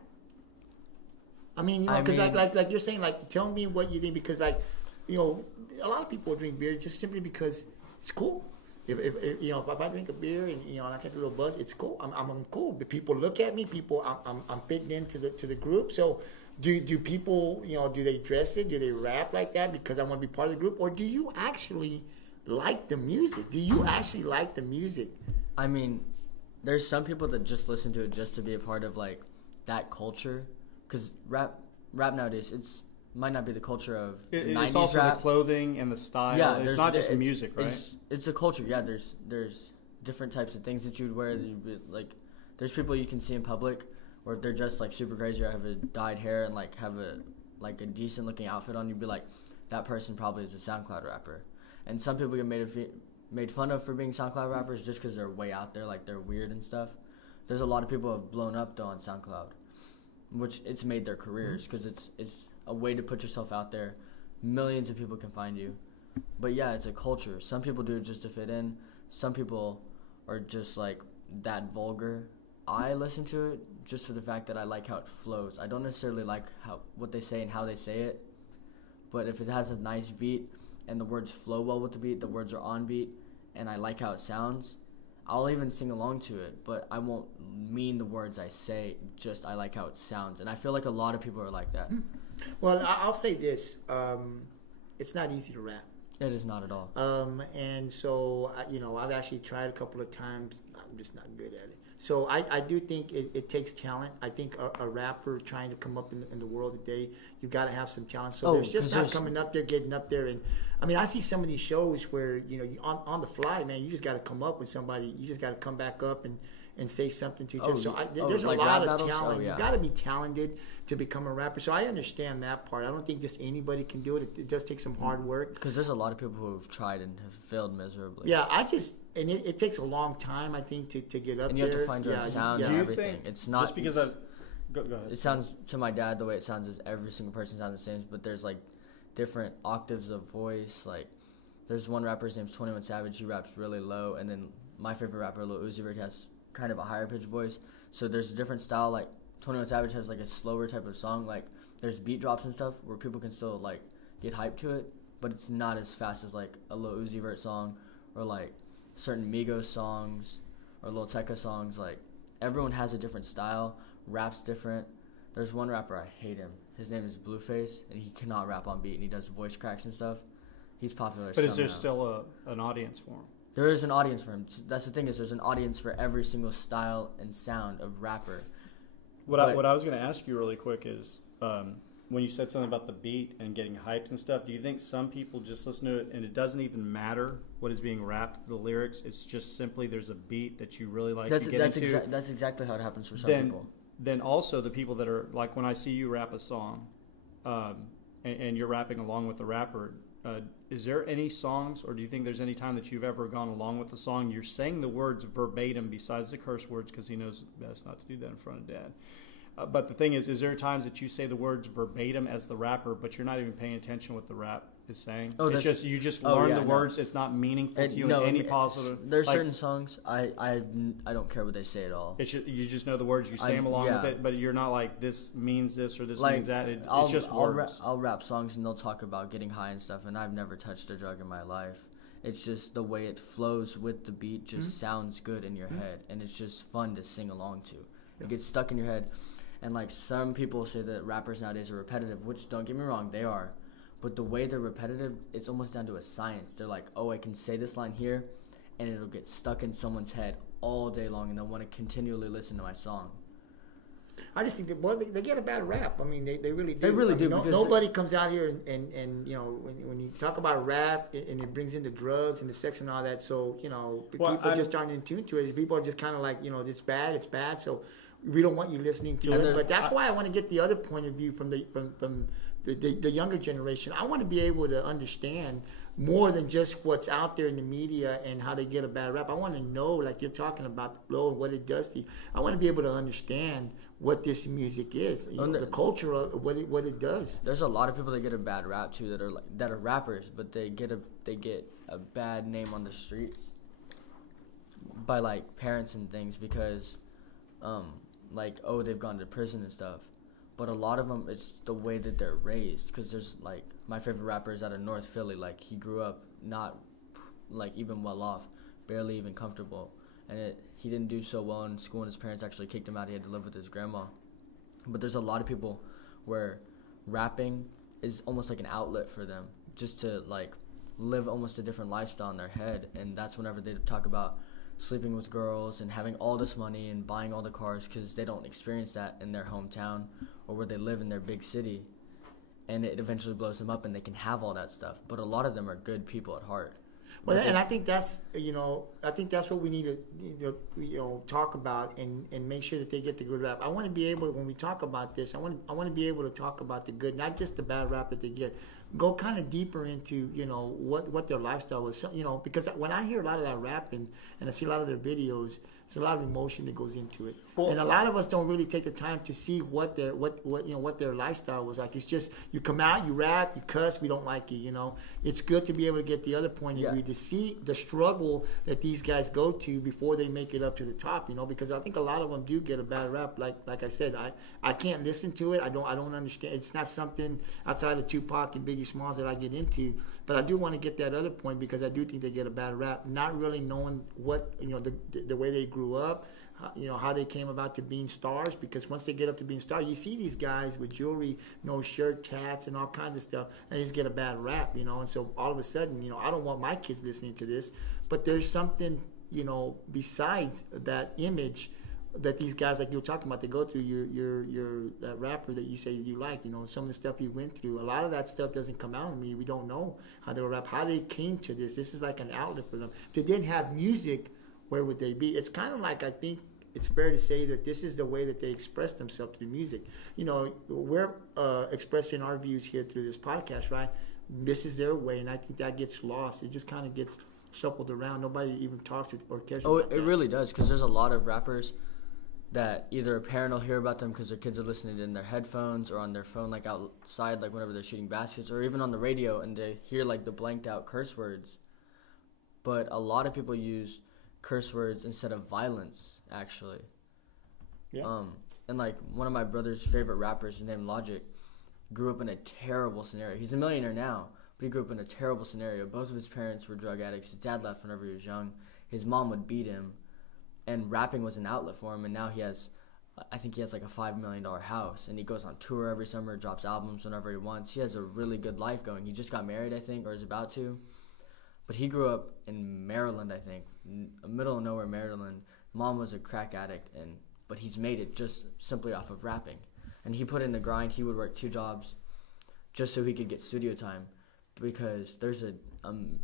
I mean, because like you're saying, like, tell me what you think, because like, a lot of people drink beer just simply because it's cool. If I drink a beer and and I get a little buzz, it's cool. I'm cool. The people look at me. I'm fitting into the group. So. Do people, do they dress it? Do they rap like that because I want to be part of the group? Or do you actually like the music? Do you actually like the music? I mean, there's some people that just listen to it just to be a part of, like, that culture. Because rap nowadays, might not be the culture of the 90s rap. It's also the clothing and the style. Yeah, it's not just music, right? It's a culture. Yeah, there's different types of things that you'd wear. Like, there's people you can see in public or if they're just like super crazy or have a dyed hair and like have a decent looking outfit on, you'd be like, that person probably is a SoundCloud rapper. And some people get made fun of for being SoundCloud rappers just because they're way out there, like they're weird and stuff. There's a lot of people who have blown up though on SoundCloud, which it's made their careers because it's a way to put yourself out there. Millions of people can find you. But yeah, it's a culture. Some people do it just to fit in. Some people are just like that vulgar. I listen to it just for the fact that I like how it flows. I don't necessarily like what they say and how they say it, but if it has a nice beat and the words flow well with the beat, the words are on beat, and I like how it sounds, I'll even sing along to it, but I won't mean the words I say, just I like how it sounds. And I feel like a lot of people are like that. Well, I'll say this. It's not easy to rap. It is not at all. And so, I've actually tried a couple of times. I'm just not good at it. So I do think it takes talent. I think a rapper trying to come up in the world today, you've got to have some talent. So there's just not coming up there, getting up there. And I mean, I see some of these shows where, on the fly, man, you just got to come up with somebody. You just got to come back up and say something to each other. So there's like a lot of talent. You got to be talented to become a rapper. So I understand that part. I don't think just anybody can do it. It does take some hard work. Because there's a lot of people who have tried and have failed miserably. Yeah, and it takes a long time, I think, to get up there. And you have to find your own sound and everything. It's not just because go ahead. It sounds, to my dad, the way it sounds is every single person sounds the same, but there's like different octaves of voice. Like there's one rapper, his name's 21 Savage. He raps really low, and then my favorite rapper, Lil Uzi Vert, has kind of a higher pitched voice. So there's a different style. Like 21 Savage has like a slower type of song. Like there's beat drops and stuff where people can still like get hyped to it, but it's not as fast as like a Lil Uzi Vert song or like certain Migos songs or Lil Tecca songs. Like everyone has a different style. Rap's different. There's one rapper, I hate him. His name is Blueface, and he cannot rap on beat, and he does voice cracks and stuff. He's popular. But is there still an audience for him? There is an audience for him. That's the thing, is there's an audience for every single style and sound of rapper. What I was going to ask you really quick is, when you said something about the beat and getting hyped and stuff, do you think some people just listen to it and it doesn't even matter what is being rapped, the lyrics? It's just simply there's a beat that you really like to get into. That's exactly how it happens for some people. Then also the people that are like when I see you rap a song, and you're rapping along with the rapper. Is there any songs, or do you think there's any time that you've ever gone along with the song? You're saying the words verbatim besides the curse words because he knows best not to do that in front of Dad. But the thing is there times that you say the words verbatim as the rapper, but you're not even paying attention what the rap is saying? Oh, it's just you just learn the words. It's not meaningful to you in any possible. There's certain songs I don't care what they say at all. It's just, you just know the words. You say them along with it, but you're not like this means this or this means that. It's just words. I'll rap songs and they'll talk about getting high and stuff, and I've never touched a drug in my life. It's just the way it flows with the beat just sounds good in your head, and it's just fun to sing along to. It gets stuck in your head. And like some people say that rappers nowadays are repetitive, which don't get me wrong, they are. But the way they're repetitive, it's almost down to a science. They're like, oh, I can say this line here, and it'll get stuck in someone's head all day long, and they'll want to continually listen to my song. I just think that they get a bad rap. I mean, they really do. They really do. Nobody comes out here and you know when you talk about rap and it brings in the drugs and the sex and all that. So you know people just aren't in tune to it. People are just kind of like it's bad. So we don't want you listening to it. But that's why I want to get the other point of view from the younger generation. I want to be able to understand more than just what's out there in the media and how they get a bad rap. I want to know, like you're talking about the flow and what it does to you. I want to be able to understand what this music is, the culture of what it does. There's a lot of people that get a bad rap too that are rappers, but they get a bad name on the streets by like parents and things because they've gone to prison and stuff. But a lot of them, it's the way that they're raised. Because there's, like, my favorite rapper is out of North Philly. Like, he grew up not, like, even well off, barely even comfortable. And he didn't do so well in school, and his parents actually kicked him out. He had to live with his grandma. But there's a lot of people where rapping is almost like an outlet for them, just to, like, live almost a different lifestyle in their head. And that's whenever they talk about sleeping with girls and having all this money and buying all the cars because they don't experience that in their hometown or where they live in their big city, and it eventually blows them up and they can have all that stuff. But a lot of them are good people at heart. Well, and I think that's what we need to talk about and make sure that they get the good rap. I want to be able, when we talk about this, I want to be able to talk about the good, not just the bad rap that they get. Go kind of deeper into what their lifestyle was. Because when I hear a lot of that rap and I see a lot of their videos, there's a lot of emotion that goes into it. Well, and a lot of us don't really take the time to see what their lifestyle was like. It's just you come out, you rap, you cuss, we don't like you. It's good to be able to get the other point of view, to see the struggle that these guys go to before they make it up to the top. Because I think a lot of them do get a bad rap. Like I said, I can't listen to it. I don't understand. It's not something outside of Tupac and Biggie Smalls that I get into. But I do want to get that other point because I do think they get a bad rap, not really knowing what the way they grew up, how they came about to being stars. Because once they get up to being stars, you see these guys with jewelry, no shirt, tats, and all kinds of stuff, and they just get a bad rap, And so all of a sudden, I don't want my kids listening to this, but there's something, besides that image that these guys like you were talking about, they go through. Your that rapper that you say you like, some of the stuff you went through. A lot of that stuff doesn't come out of me. We don't know how they rap, how they came to this. This is like an outlet for them. If they didn't have music, where would they be? It's kind of like, I think it's fair to say that this is the way that they express themselves through music. We're expressing our views here through this podcast, right? This is their way, and I think that gets lost. It just kind of gets shuffled around. Nobody even talks or cares about that. It really does, because there's a lot of rappers that either a parent will hear about them because their kids are listening in their headphones or on their phone, like outside, like whenever they're shooting baskets, or even on the radio, and they hear like the blanked out curse words. But a lot of people use curse words instead of violence, actually. Yeah. And like one of my brother's favorite rappers, named Logic, grew up in a terrible scenario. He's a millionaire now, but he grew up in a terrible scenario. Both of his parents were drug addicts. His dad left whenever he was young. His mom would beat him. And rapping was an outlet for him, and now I think he has like a $5 million house, and he goes on tour every summer, drops albums whenever he wants. He has a really good life going. He just got married, I think, or is about to. But he grew up in Maryland, I think, middle of nowhere, Maryland. Mom was a crack addict, but he's made it just simply off of rapping. and he put in the grind. He would work 2 jobs just so he could get studio time, because there's an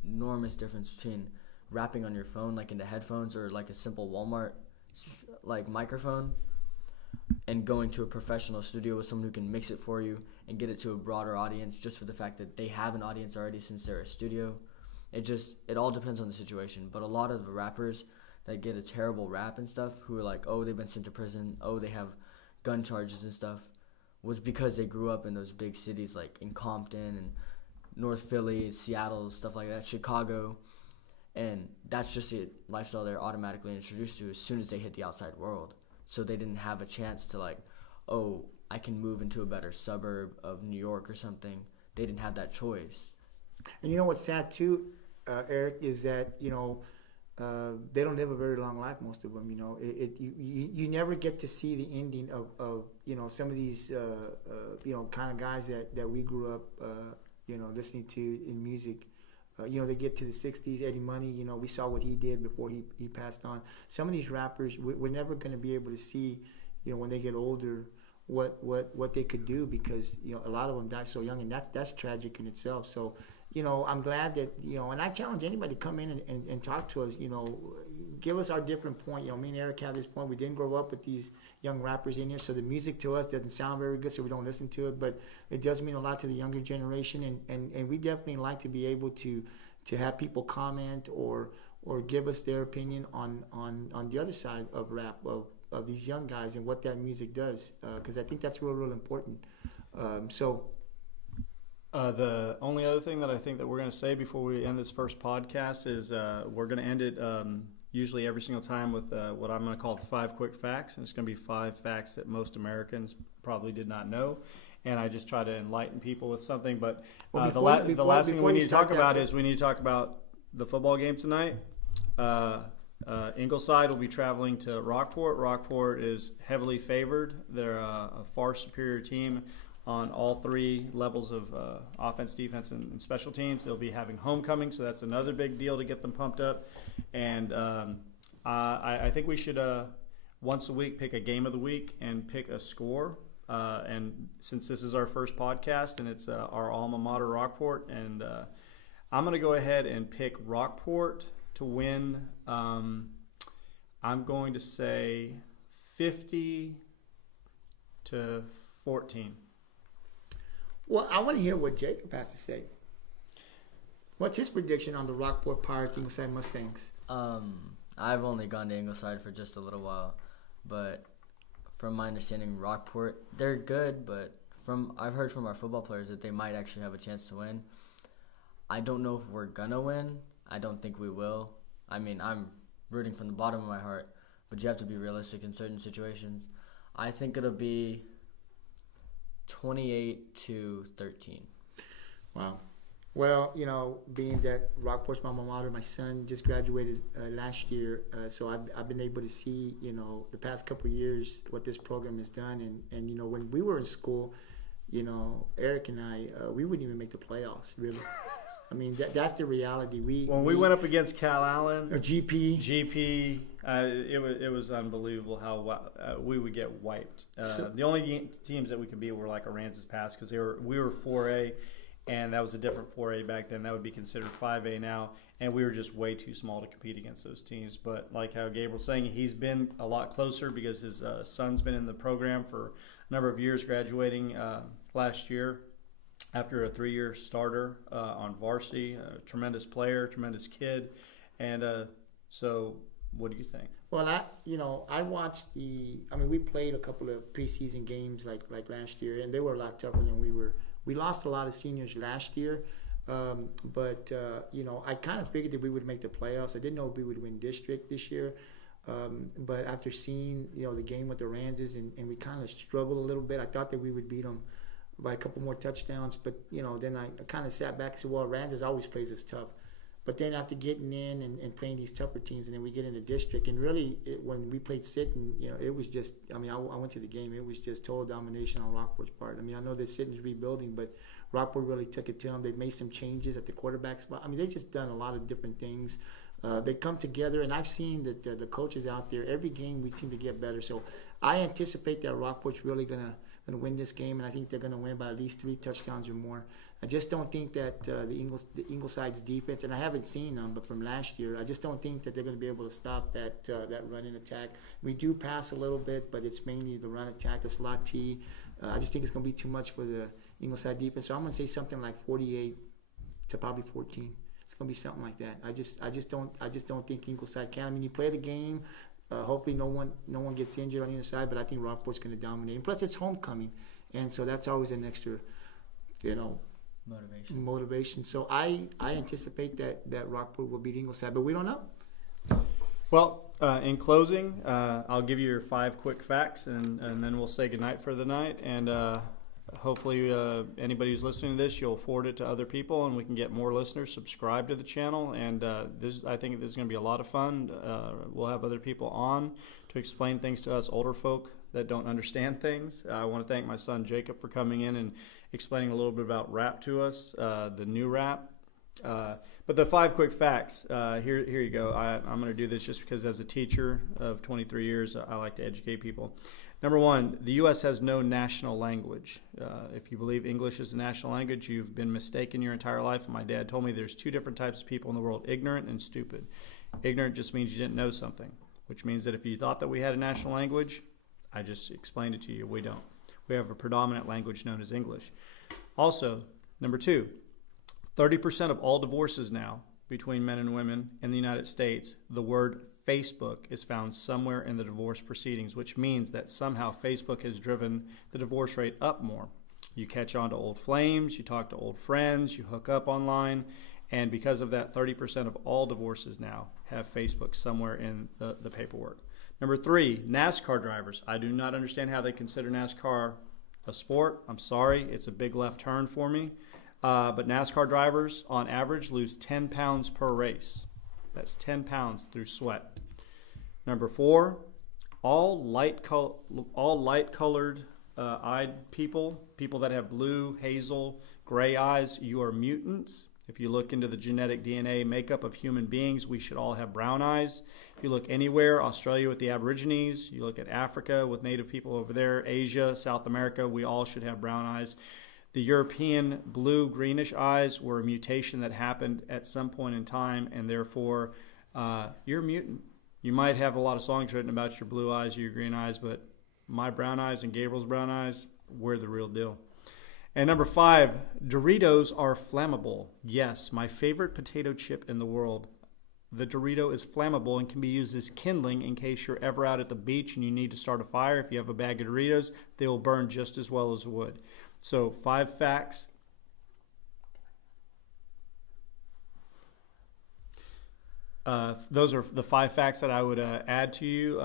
enormous difference between rapping on your phone, like into headphones, or like a simple Walmart like microphone, and going to a professional studio with someone who can mix it for you and get it to a broader audience, just for the fact that they have an audience already since they're a studio. It all depends on the situation. But a lot of the rappers that get a terrible rap and stuff, who are like, oh, they've been sent to prison, oh, they have gun charges and stuff, was because they grew up in those big cities like in Compton and North Philly, Seattle, stuff like that, Chicago. And that's just the lifestyle they're automatically introduced to as soon as they hit the outside world. So they didn't have a chance to like, oh, I can move into a better suburb of New York or something. They didn't have that choice. And you know what's sad too, Eric, is that, they don't live a very long life, most of them. You never get to see the ending of some of these kind of guys that we grew up listening to in music. They get to the 60s. Eddie Money, we saw what he did before he passed on. Some of these rappers, we're never going to be able to see, when they get older, what they could do, because a lot of them die so young, and that's tragic in itself. So I'm glad that and I challenge anybody to come in and talk to us. Give us our different point. Me and Eric have this point. We didn't grow up with these young rappers in here, so the music to us doesn't sound very good, so we don't listen to it. But it does mean a lot to the younger generation, and we definitely like to be able to have people comment or give us their opinion on the other side of rap, of these young guys and what that music does, because I think that's real important. The only other thing that I think that we're going to say before we end this first podcast is we're going to end it usually every single time with what I'm going to call 5 quick facts, and it's going to be 5 facts that most Americans probably did not know. And I just try to enlighten people with something. But the last thing we need to talk about is we need to talk about the football game tonight. Ingleside will be traveling to Rockport. Rockport is heavily favored. They're a far superior team on all 3 levels of offense, defense, and special teams. They'll be having homecoming, so that's another big deal to get them pumped up. And I think we should once a week pick a game of the week and pick a score. And since this is our first podcast and it's our alma mater, Rockport, and I'm going to go ahead and pick Rockport to win. I'm going to say 50-14. Well, I want to hear what Jacob has to say. What's his prediction on the Rockport Pirates Ingleside Mustangs? I've only gone to Ingleside for just a little while, but from my understanding, Rockport, they're good, but I've heard from our football players that they might actually have a chance to win. I don't know if we're gonna win. I don't think we will. I mean, I'm rooting from the bottom of my heart, but you have to be realistic in certain situations. I think it'll be 28-13. Wow. Well, being that Rockport's my alma mater, my son just graduated last year, so I've been able to see, the past couple of years what this program has done. And when we were in school, Eric and I, we wouldn't even make the playoffs, really. I mean, that's the reality. When we went up against Cal Allen, or GP, it was unbelievable how we would get wiped. The only teams that we could beat were like Aransas Pass, because we were 4A, and that was a different 4A back then. That would be considered 5A now, and we were just way too small to compete against those teams. But like how Gabriel's saying, he's been a lot closer because his son's been in the program for a number of years, graduating last year after a 3-year starter on varsity. A tremendous player, tremendous kid. And so what do you think? Well, I watched we played a couple of preseason games like last year, and they were a lot tougher than we were. We lost a lot of seniors last year, but I kind of figured that we would make the playoffs. I didn't know if we would win district this year, but after seeing the game with the Aransas, and we kind of struggled a little bit, I thought that we would beat them by a couple more touchdowns. But then I kind of sat back and said, well, Aransas always plays us tough. But then after getting in and playing these tougher teams, and then we get into district, and really when we played Sitten, it was just, I went to the game, it was just total domination on Rockport's part. I know that Sitten's rebuilding, but Rockport really took it to them. They made some changes at the quarterback spot. They've just done a lot of different things. They come together, and I've seen that the coaches out there, every game we seem to get better. So I anticipate that Rockport's really going to going to win this game, and I think they're going to win by at least 3 touchdowns or more. I just don't think that the Ingleside's defense, and I haven't seen them, but from last year, I just don't think that they're going to be able to stop that running attack. We do pass a little bit, but it's mainly the run attack, the slot T. I just think it's going to be too much for the Ingleside defense. So I'm going to say something like 48 to probably 14. It's going to be something like that. I just don't think Ingleside can. I mean, you play the game. Hopefully, no one gets injured on either side. But I think Rockport's going to dominate. And plus, it's homecoming, and so that's always an extra, motivation. So I anticipate that Rockport will beat Ingleside, but we don't know. Well, in closing, I'll give you your 5 quick facts, and then we'll say goodnight for the night. And hopefully, anybody who's listening to this, you'll forward it to other people, and we can get more listeners. Subscribe to the channel, and I think this is going to be a lot of fun. We'll have other people on to explain things to us older folk that don't understand things. I want to thank my son Jacob for coming in and explaining a little bit about rap to us, the new rap. But the 5 quick facts, here you go. I'm going to do this just because as a teacher of 23 years, I like to educate people. Number 1, the U.S. has no national language. If you believe English is a national language, you've been mistaken your entire life. And my dad told me there's 2 different types of people in the world, ignorant and stupid. Ignorant just means you didn't know something, which means that if you thought that we had a national language, I just explained it to you. We don't. We have a predominant language known as English. Also, number 2, 30% of all divorces now between men and women in the United States, the word Facebook is found somewhere in the divorce proceedings, which means that somehow Facebook has driven the divorce rate up more. You catch on to old flames, you talk to old friends, you hook up online, and because of that, 30% of all divorces now have Facebook somewhere in the paperwork. Number 3, NASCAR drivers. I do not understand how they consider NASCAR a sport. I'm sorry, it's a big left turn for me. But NASCAR drivers, on average, lose 10 pounds per race. That's 10 pounds through sweat. Number 4, all light-colored eyed people that have blue, hazel, gray eyes, you are mutants. If you look into the genetic DNA makeup of human beings, we should all have brown eyes. If you look anywhere, Australia with the Aborigines, you look at Africa with native people over there, Asia, South America, we all should have brown eyes. The European blue-greenish eyes were a mutation that happened at some point in time, and therefore you're a mutant. You might have a lot of songs written about your blue eyes or your green eyes, but my brown eyes and Gabriel's brown eyes, we're the real deal. And number 5, Doritos are flammable. Yes, my favorite potato chip in the world. The Dorito is flammable and can be used as kindling in case you're ever out at the beach and you need to start a fire. If you have a bag of Doritos, they will burn just as well as wood. So 5 facts. Those are the 5 facts that I would add to you.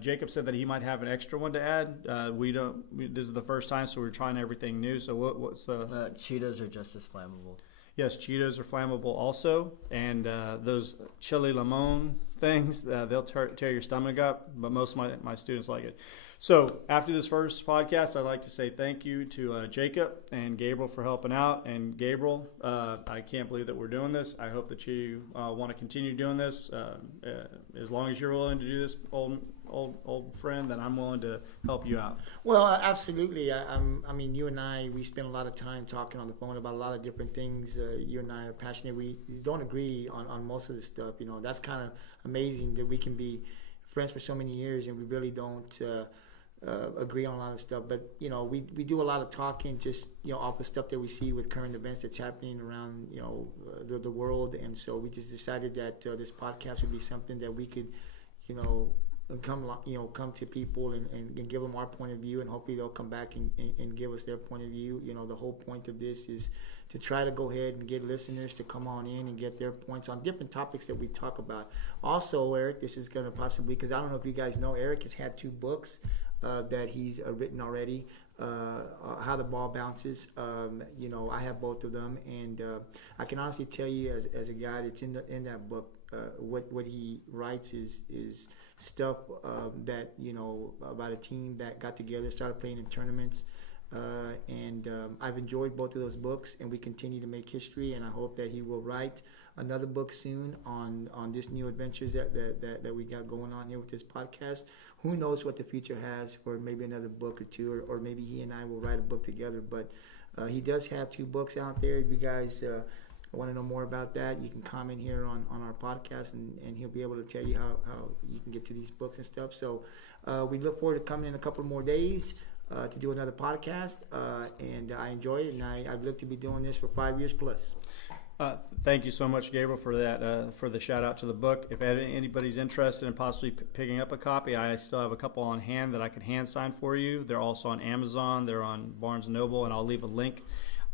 Jacob said that he might have an extra one to add. This is the first time, so we're trying everything new. So what's Cheetos are just as flammable. Yes, Cheetos are flammable also, and those chili limon things, they'll tear your stomach up, but most of my students like it. So after this first podcast, I'd like to say thank you to Jacob and Gabriel for helping out. And Gabriel, I can't believe that we're doing this. I hope that you want to continue doing this. As long as you're willing to do this, old friend, then I'm willing to help you out. Well, absolutely. I mean, you and I, we spend a lot of time talking on the phone about a lot of different things. You and I are passionate. We don't agree on most of the stuff. You know, that's kind of amazing that we can be friends for so many years and we really don't agree on a lot of stuff. But, you know, we do a lot of talking just, you know, off the stuff that we see with current events that's happening around, you know, the world. And so we just decided that this podcast would be something that we could, you know, come to people and give them our point of view, and hopefully they'll come back and give us their point of view. You know, the whole point of this is to try to go ahead and get listeners to come on in and get their points on different topics that we talk about. Also, Eric, this is going to possibly, because I don't know if you guys know, Eric has had 2 books that he's written already. How the Ball Bounces. You know, I have both of them, and I can honestly tell you as a guy that's in that book, what he writes is stuff that, you know, about a team that got together, started playing in tournaments, and I've enjoyed both of those books, and we continue to make history, and I hope that he will write another book soon on this new adventures that we got going on here with this podcast. Who knows what the future has for maybe another book or two, or maybe he and I will write a book together. But he does have 2 books out there. If you guys want to know more about that, you can comment here on our podcast, and he'll be able to tell you how you can get to these books and stuff. So we look forward to coming in a couple more days to do another podcast, and I enjoy it, and I've looked to be doing this for 5 years plus. Thank you so much, Gabriel, for that, for the shout out to the book. If anybody's interested in possibly picking up a copy, I still have a couple on hand that I could hand sign for you. They're also on Amazon, they're on Barnes & Noble, and I'll leave a link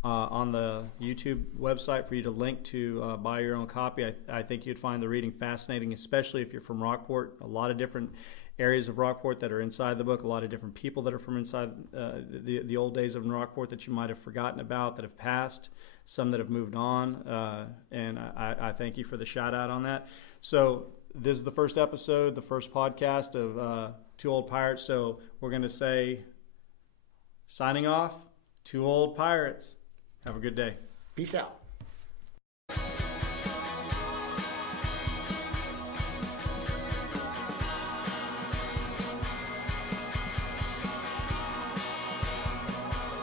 on the YouTube website for you to link to buy your own copy. I think you'd find the reading fascinating, especially if you're from Rockport. A lot of different areas of Rockport that are inside the book, a lot of different people that are from inside the old days of Rockport that you might have forgotten about, that have passed, some that have moved on, and I thank you for the shout out on that. So this is the first episode, the first podcast of Two Old Pirates. So we're going to say, signing off, Two Old Pirates. Have a good day. Peace out.